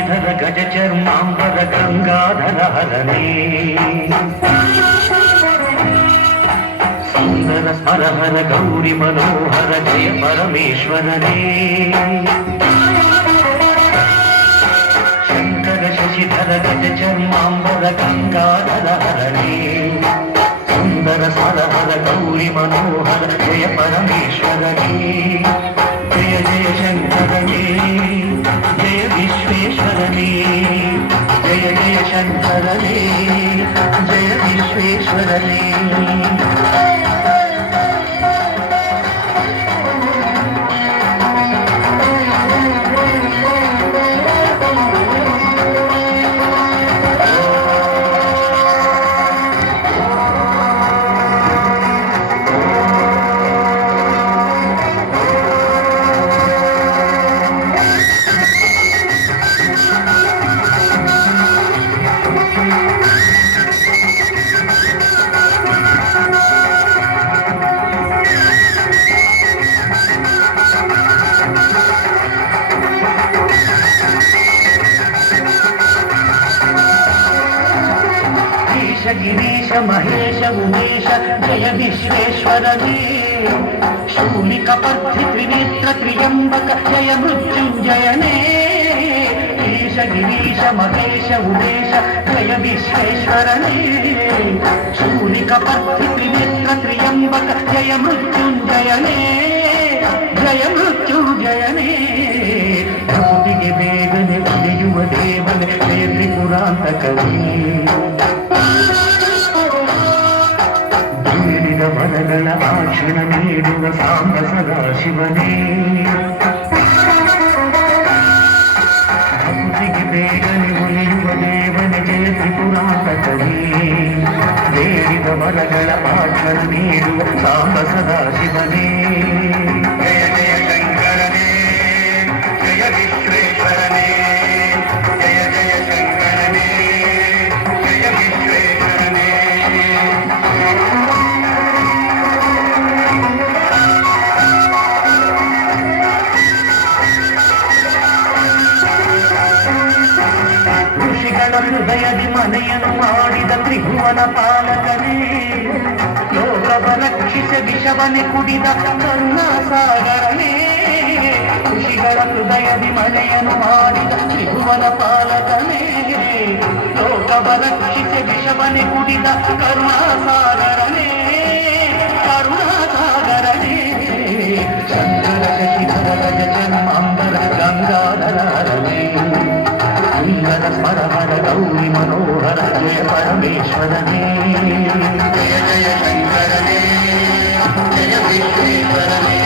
ಶಶಿಧರ ಗಜ ಚರ್ಮಾಂಬರ ಗಂಗಾಧರ ಹರನೇ ಸುಂದರ ಸ್ಮರಹರ ಗೌರಿ ಮನೋಹರ ಜಯ ಪರಮೇಶ್ವರನೇ ಶಂಕರ ಶಶಿಧರ ಗಜ ಚರ್ಮಾಂಬರ ಗಂಗಾಧರ ಹರನೇ ಸುಂದರ ಸ್ಮರಹರ ಗೌರಿ ಮನೋಹರ ಜಯ ಪರಮೇಶ್ವರನೇ ಜಯ ಜಯ ಶಂಕರನೇ ಜಯ ವಿಶ್ವೇಶ್ವರನೇ ಜಯ ಜಯ ಶಂಕರನೇ ಜಯ ವಿಶ್ವೇಶ್ವರನೇ ಗಿರೀಶ ಮಹೇಶ ಉಮೇಶ ಜಯ ವಿಶ್ವೇಶ್ವರನೇ ಶೂಲಿಕಪರ್ಧಿ ತ್ರಿನೇತ್ರ ತ್ರಿಯಂಬಕ ಜಯ ಮೃತ್ಯುಂಜಯನೇ ಈಶ ಗಿರೀಶ ಮಹೇಶ ಉಮೇಶ ಜಯ ವಿಶ್ವೇಶ್ವರನೇ ಶೂಲಿಕಪರ್ಧಿ ತ್ರಿನೇತ್ರ ತ್ರಿಯಂಬಕ ಜಯ ಮೃತ್ಯುಂಜಯನೇ ಜಯ ಮೃತ್ಯುಂಜಯನೇ ಪ್ರಕೃತಿಗೆ ಬೇಗನೆ ಉಳಿಯುವ ದೇವನೇ ಜಯ ತ್ರಿಪುರಾಂತಕನೇ ಬೇಡಿದ ವರಗಳ ಆಕ್ಷಣ ನೀಡುವ ಸಾಂಬ ಸದಾಶಿವನೇ ಭಕ್ತಿಗೆ ಬೇಗನೆ ಉಳಿಯುವ ದೇವನ ಜಯ ತ್ರಿಪುರಾಂತಕನೇ ಬೇಡಿದ ವರಗಳ ಆಕ್ಷಣ ನೀಡುವ ಸಾಂಬ ಸದಾಶಿವನೇ ಜಯ ಜಯ ಶಂಕರನೇ ಜಯ ವಿಶ್ವೇಶ್ವರನೇ ಜಯ ಜಯ ಶಂಕರನೇ ಜಯ ವಿಶ್ವೇಶ್ವರನೇ ಹೃದಯದಿ ಮನೆಯನ್ನು ಮಾಡಿದ ತ್ರಿಭುವನ ಪಾಲಕನೇ ಲೋಕವ ರಕ್ಷಿಸ ವಿಷವನೆ ಕುಡಿದ ಕರುಣಾಸಾಗರನೇ ಋಷಿಗಳ ಹೃದಯದಿ ಮನೆಯನ್ನು ಮಾಡಿದ ತ್ರಿಭುವನ ಪಾಲಕನೇ ಲೋಕವ ರಕ್ಷಿಸ ವಿಷವನೆ ಕುಡಿದ ಕರುಣಾಸಾಗರನೇ ಕರುಣಾಸಾಗರನೇ ಶಂಕರ ಶಶಿಧರ ಗಜ ಚರ್ಮಾಂಬರ ಗಂಗಾಧರ ಹರನೇ ಸುಂದರ ಸ್ಮರಹರ ಗೌರಿ ಮನೋಹರ ಜಯ ಪರಮೇಶ್ವರನೇ ಜಯ ಜಯ ಶಂಕರನೇ ಜಯ ವಿಶ್ವೇಶ್ವರನೇ